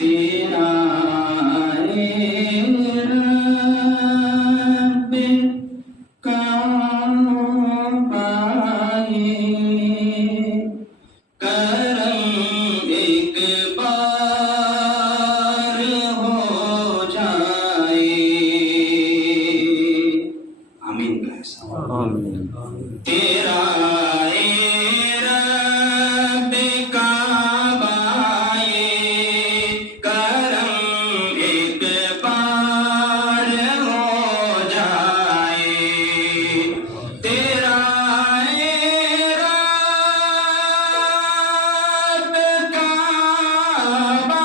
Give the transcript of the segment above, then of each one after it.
تیرا رب کام پائے کرم ایک بار ہو جائے. آمین. تیرا رب کعبہ کرم ایک بار ہو جائے. تیرا رب کعبہ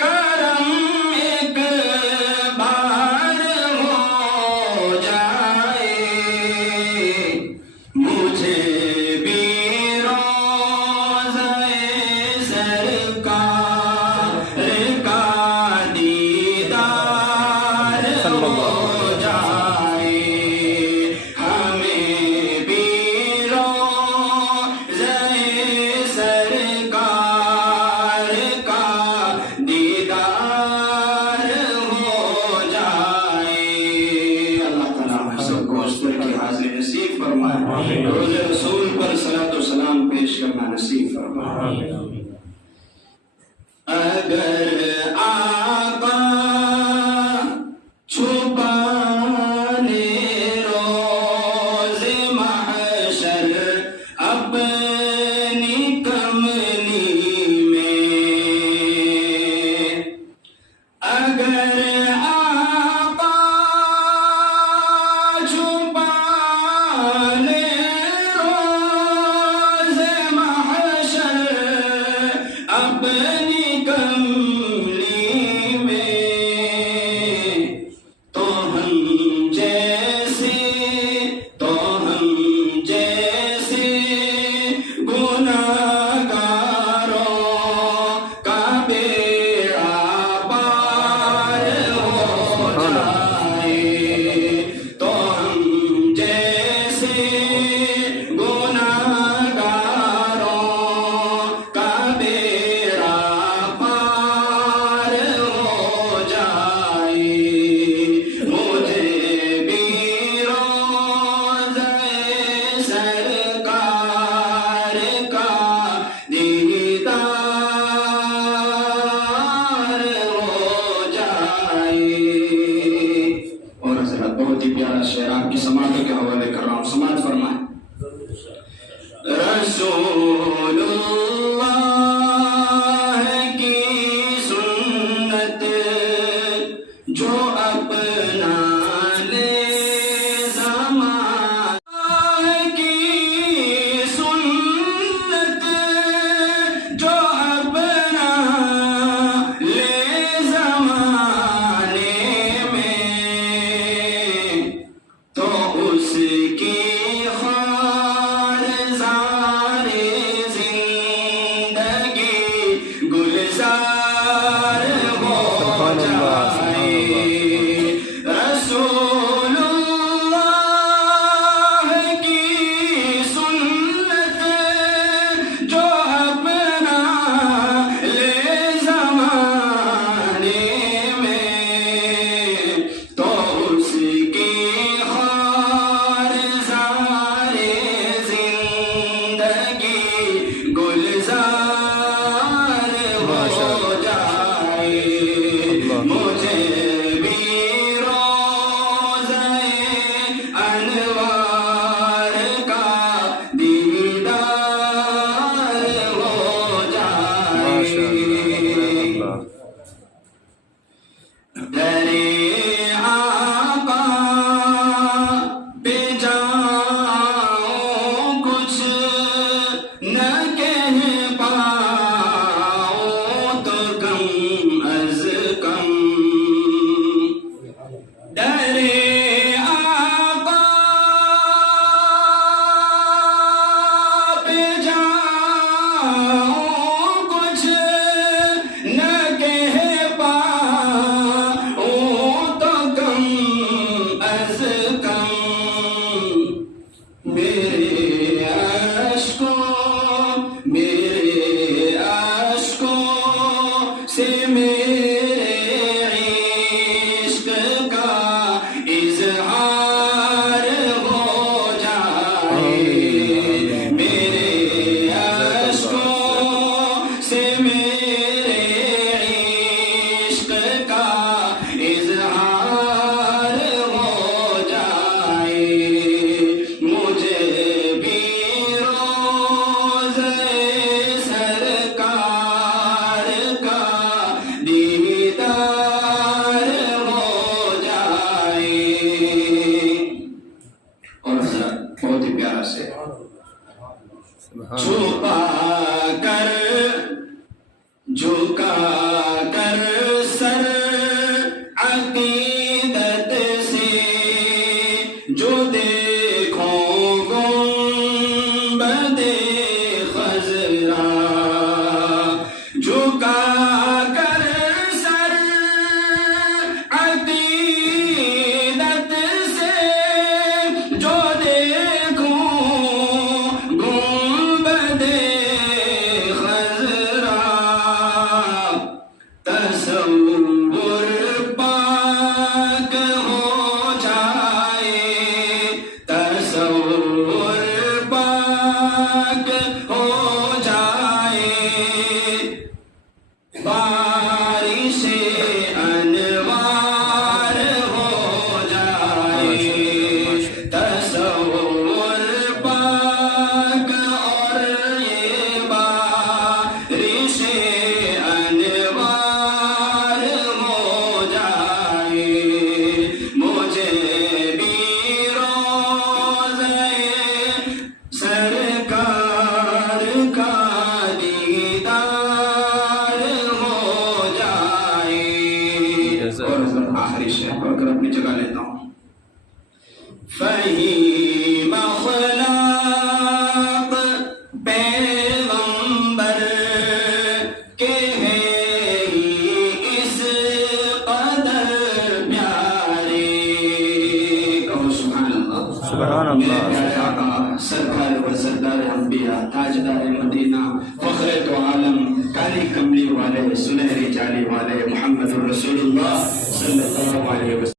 کرم ایک بار ہو جائے. مجھے بھی روضہ سرکار کا دیدار ہو جائے. ہمیں بھی روضہ سرکار کا دیدار ہو جائے. اللہ تعالیٰ ہم سب کو حضور کی حاضری نصیب فرمائے. روز رسول پر صلاۃ و سلام پیش کرنا نصیب فرمائے. اگر آقا چھپا لے روز محشر اپنی کملی میں، اگر آقا چھپا لے روز محشر اپنی کملی میں، تو ہم جیسے گناہگاروں کا بیڑا پار ہو جائے. تو ہم جیسے گناہگاروں کا بیڑا جھکا کر سر عقیدت سے جو دیکھو گنبد خضرا، جھکا کر سر عقیدت سے جو دیکھو گنبد خضرا، تصور پاک ہو جائے، تصور پاک ہو جائے، بارش انوار ہو جائے، تصور پاک اور یہ بارش انوار ہو جائے، مجھے بھی روضہ سرکار کا دیدار ہو جائے۔ اور آخری شعر پڑھ کر اپنی جگہ لیتا ہوں۔ فہیم اخلاق پیغمبر کے ہیں ہی اس قدر پیارے، کہو سبحان اللہ۔ سبحان اللہ۔ میرے پیارے آقا سرکار و سردار انبیاء، تاجدار مدینہ، فخر دو عالم، کالی کملی والے، سنہری جالی والے، محمد رسول اللہ صلی اللہ علیہ وسلم